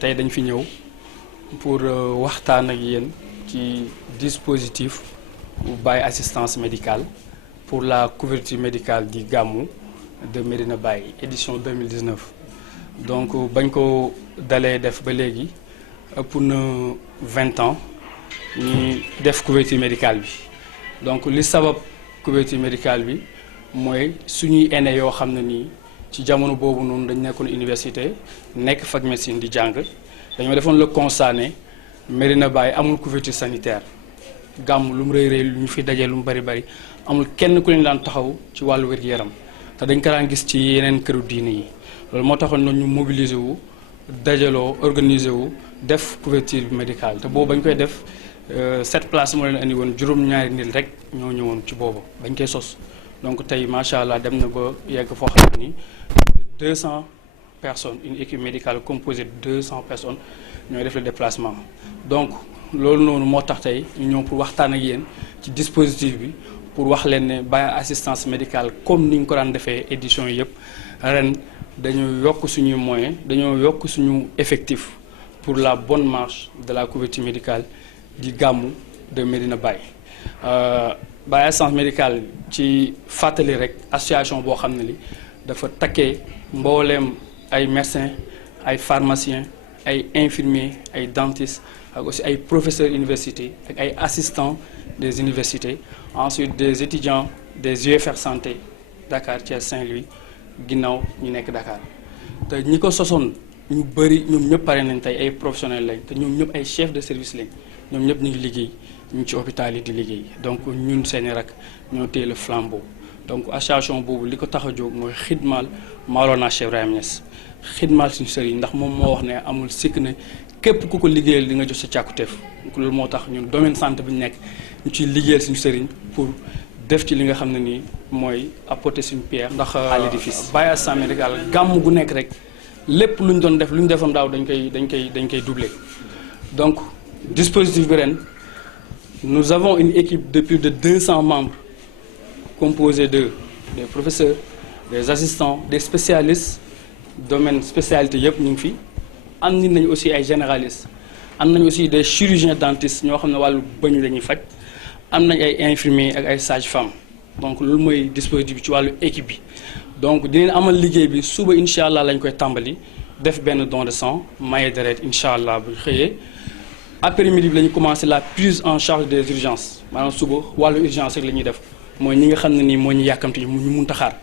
tey dañ fi ñëw pour waxtaan ak yéen ci dispositif bu Baye assistance médicale pour la couverture médicale du Gamou de Médina Baye édition 2019 donc bañ ko dalee def ba léegi ëpp na 20 ans ñuy def couverture médicale bi donc li sabab couverture médicale bi mooy suñuy aînés yoo xam ne nii ci jamono boobu noonu dañ nekkoon université nekk fac médecine di jàng dañoo defoon le constat ne Médina Baye amul couverture sanitaire Gamou lu mu rëy rëy lu ñu fi dajee lu mu bari bari amul kenn ku leen daan taxaw ci wàllu wér-gu-yaram te dañ ko daan gis ci yeneen këru diine yi loolu moo taxoon noonu ñu mobiliser wu dajaloo organiser wu def couverture médicale te boobu bañ koy def 7 places moo leen andi woon juróom-ñaari nit rek ñoo ñëwoon ci boobu bañ koy sos donc tey macha allah dem na ba yegg foo xam ne ni 200 personnes une équipe médicale composée de 200 personnes ñooy def le déplacement donc loolu noonu moo tax tey ñu ñëw pour waxtaan ak yéen ci dispositif bi pour wax leen ne Baye assistance médicale comme ni ñu ko daan defee édition yëpp ren dañoo yokk suñuy moyens dañoo yokk suñu effectif pour la bonne marche de la couverture médicale du Gamou de Médina Baye. Baye assistance médicale ci fàttali rek association boo xam ne li dafa takkee mbooleem ay médecins ay pharmaciens ay infirmiers ay dentistes ak aussi ay professeurs université ak ay assistants des universités ensuite des étudiants des UFR santé Dakar Thiès Saint-Louis ginnaaw ñu nekk Dakar te ñi ko sosoon ñu bëri ñoom ñëpp pare nañ tey ay professionnels lañ te ñoom ñëpp ay chefs de service lañ ñoom ñëpp ñu ngi liggéey ñu ngi ci hôpital yi di liggéey donc ñun seeni rak ñoo téye le flambeau donc association boobu li ko tax a jóg mooy xidmaal Maolana Cheikh Ibrahima Niass xidmaal suñu sëriñ ndax moom moo wax ne amul sikk ne képp ku ko liggéeyal di nga jot sa càkkutéef donc loolu moo tax ñun domaine santé bi ñu nekk ñu ciy liggéeyal suñu sëriñ pour def ci li nga xam ne nii mooy apporter suñu pierre ndax à l'édifice. Baye assistance médicale Gamou gu nekk rek lépp lu ñu doon def lu ñu defoon daaw dañ koy doubler donc dispositif bi ren nous avons une équipe de plus de 200 membres composée de des professeurs des assistants des spécialistes domaine spécialité yëpp ñu ngi fi am nañu aussi ay généralistes am nañu aussi des chirurgiens dentistes ñoo xam ne wàllu bëñ la ñuy faj am nañ ay infirmiers ak ay sages-femmes donc loolu mooy dispositif bi ci wàllu équipe bi donc dinañ amal liggéey bi suba incha allah lañ koy tàmbali def benn don de sang maye deret incha allah bu xëyee après-midi bi la ñu commencé la prise en charge des urgences maanaam suba wàllu urgence rek la ñuy def mooy ñi nga xam ne nii moo ñu yàkkamti ñu mun taxaar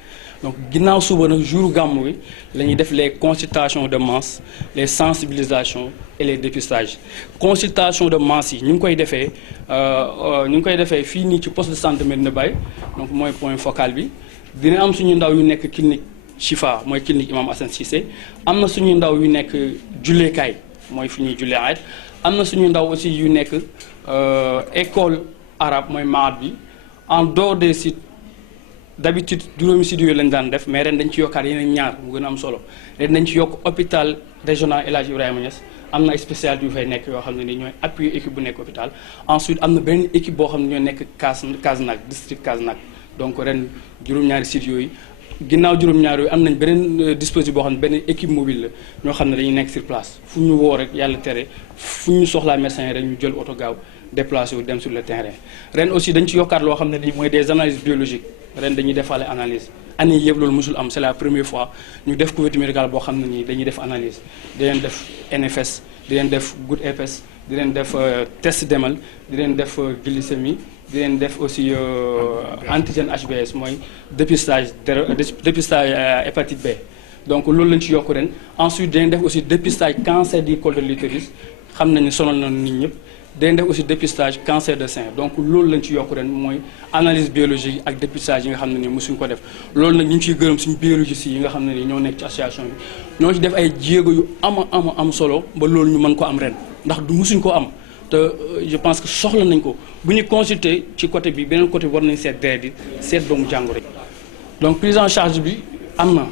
donc ginnaaw suba nag jour Gamou bi la ñuy def les consultations de masse les sensibilisations et les dépistages consultation de masse yi ñu ngi koy defee fii nii ci poste de santé Médina Baye donc mooy point focal bi dina am suñu ndaw yu nekk clinique Chifa mooy clinique Imam Assane Cissé am na suñu ndaw yu nekk julleekaay mooy fi ñuy jullee ayet am na suñu ndaw aussi yu nekk école arabe mooy maat bi en dehors des sites d'habitude juróomi sites yooyu lañ daan def mais ren dañ ci yokkaat yeneen ñaar mu gën a am solo ren dañ ci yokk hôpital régional El Hadj Ibrahima Niass am na ay spécialités yu fay nekk yoo xam ne ni ñooy appuyer équipe bu nekk hôpital ensuite am na benn équipe boo xam ne ñoo nekk Kasnack district Kasnack donc ren juróom-ñaari sites yooyu ginnaaw juróom-ñaari yooyu am nañ beneen dispositif boo xam ne benn équipe mobile la ñoo xam ne dañuy nekk sur place fu ñu woo rek yàlla tere fu ñu soxlaa médecin yi rek ñu jël oto gaaw déplacé wu dem sur le terrain ren aussi dañ ci yokkaat loo xam ne nii mooy des analyses biologiques ren dañuy defaale analyse année yëpp loolu mosul am c'est la première fois ñu def couverture médicale boo xam ne nii dañuy def analyse di leen def NFS di leen def goutte épaisse di leen def test demal di leen def glycémie di leen def aussi antigène HBS mooy dépistage hépatite B donc loolu lañ ci yokk ren ensuite di leen def aussi dépistage cancer du col de l'utérus xam nañu sonal na nit ñëpp dañ def aussi dépistage cancer de sein donc loolu lañ ci yokk ren mooy analyse biologique ak dépistage yi nga xam ne nii mosuñ ko def loolu nag ñu ngi ciy gërëm suñu biologistes yi nga xam ne nii ñoo nekk ci association bi ñoo ci def ay jéego yu am solo ba loolu ñu mën ko am ren ndax du mosuñ ko am te je pense que soxla nañ ko bu ñu consulter ci côté bi beneen côté bi war nañ seet deret yi seet doomu jàngoro yi donc prise en charge bi am na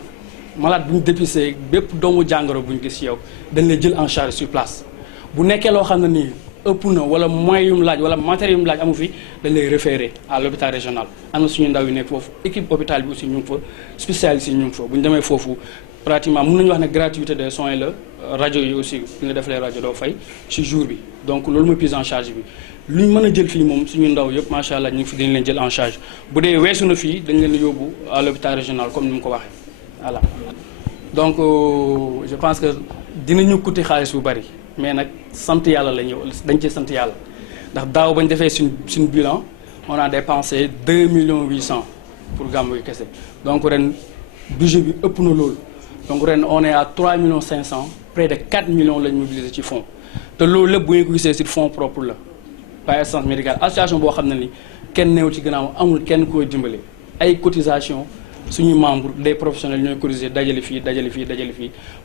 malade bu ñu dépisté bépp doomu jàngoro bu ñu gis ci yow dañ lay jël en charge sur place bu nekkee loo xam ne nii ëpp na wala moyens yu mu laaj wala matériel yu mu laaj amu fi dañ lay référer à l'hôpital régional am na suñu ndaw yu nekk foofu équipe hôpital bi aussi ñu ngi fa spécialiste yi ñu ngi fa bu ñu demee foofu pratiquement mën nañu wax ne gratuité des soins la rajo yi aussi bi nga defalee rajo doo fay ci jour bi donc loolu mooy prise en charge bi lu ñu mën a jël fii moom suñu ndaw yëpp macha allah ñu ngi fi dañ leen jël en charge bu dee weesu na fii dañ leen yóbbu à l'hôpital régional comme ni mu ko waxee voilà. donc je pense que dinañu coûter xaalis bu bari mais nag sant yàlla la ñëw dañ cee sant yàlla ndax daaw bañ defee suñ bilan on a dépensé 2 millions 800 pour gàmmu gi kese donc ren budget bi ëpp na loolu donc ren on est à 3 millions 500 près de 4 millions lañ mobilisé ci fonds te loolu lépp bu ngeen ko gisee ci fonds propre la par assistance médicale association boo xam ne ni kenn neew ci gannaaw amul kenn koy dimbale ay cotisation suñu membre des professionnels ñooy cotiser dajale fii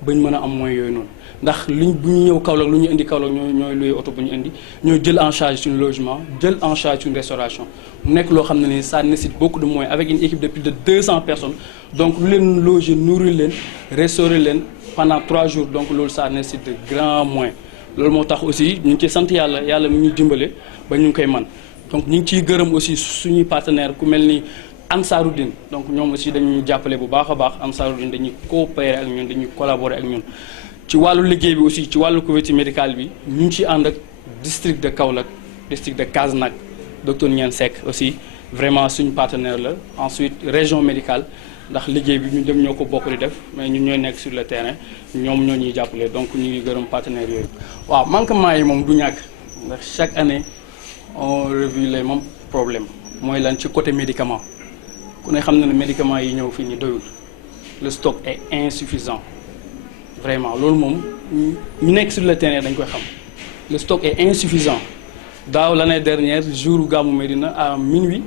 bañ mën a am moyens yooyu noonu ndax luñ bu ñu ñëw Kaolack lu ñu indi Kaolack ñooy loué oto bu ñu indi ñooy jël en charge suñu logement jël en charge suñu restauration mu nekk loo xam ne ni ça nécessite beaucoup de moyens avec une équipe de plus de 200 personnes donc lu leen loger nourrir leen restaurer leen pendant 3 jours donc loolu ça nécessite de grands moyens loolu moo tax aussi ñu ngi ciy sant yàlla mi ñu dimbale ba ñu ngi koy man donc ñu ngi ciy gërëm aussi suñuy partenaire ku mel ni Ansaroudine donc ñoom aussi dañuy jàppale bu baax a baax Ansaroudine dañuy coopérer ak ñun dañuy collaborer ak ñun ci wàllu liggéey bi aussi ci wàllu couverture médicale bi ñu ngi ciy ànd ak district de Kaolack district de Kasnack docteur Niane Seck aussi vraiment suñu partenaire la ensuite région médicale ndax liggéey bi ñu dem ñoo ko bokk di def mais ñun ñooy nekk sur le terrain ñoom ñoo ñuy jàppale donc ñu ngi gërëm partenaires yooyu. waaw manquement yi moom du ñàkk ndax chaque année on revue les mêmes problèmes mooy lan ci côté médicament. ku ne xam na ne médicaments yi ñëw fii ni doyul le stock est insuffisant vraiment loolu moom ñu nekk sur le terrain dañ koy xam le stock est insuffisant daaw l'année dernière jour gàmmu Médina à minuit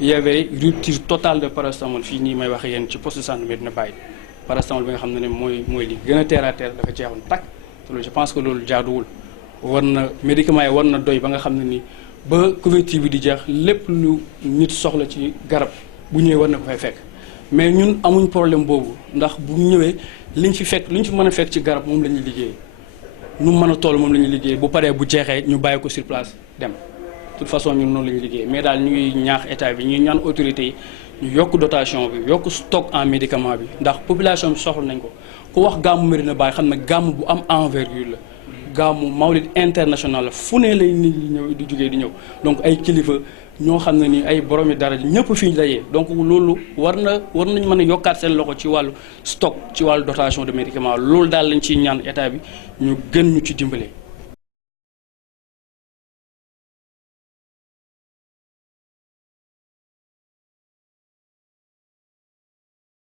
il y avait rupture totale de paracétamol fii nii may wax yéen ci poste de santé Médina Baye paracétamol bi nga xam ne mooy li gën a terre à terre dafa jeexoon takk te loolu je pense que loolu jaaduwul war na médicaments yi war na doy ba nga xam ne ni ba couverture bi di jeex lépp lu nit soxla ci garab bu ñëwee war na ko fay fekk mais ñun amuñ problème boobu ndax bu ñëwee liñ fi mën a fekk ci garab moom la ñuy liggéey nu mën a toll moom la ñuy liggéey bu paree bu jeexee ñu bàyyi ko sur place dem de toute façon ñun noonu la ñuy liggéey mais daal ñu ngi ñaax état bi ñuy ñaan autorités yi ñu yokk dotation bi yokk stock en médicament bi ndax population bi soxla nañ ko ku wax gàmmu Médina Baye xam ne gàmmu bu am envergure la gàmmu mawlid international la fu ne lay nit ñi ñëw di jógee di ñëw donc ay kilifa ñoo xam ne ni ay boromi dara ñëpp fi ñu dajee donc loolu war nañ mën a yokkaat seen loxo ci wàllu stock ci wàllu dotation de médicament loolu daal lañ ciy ñaan état bi ñu gën ñu ci dimbale.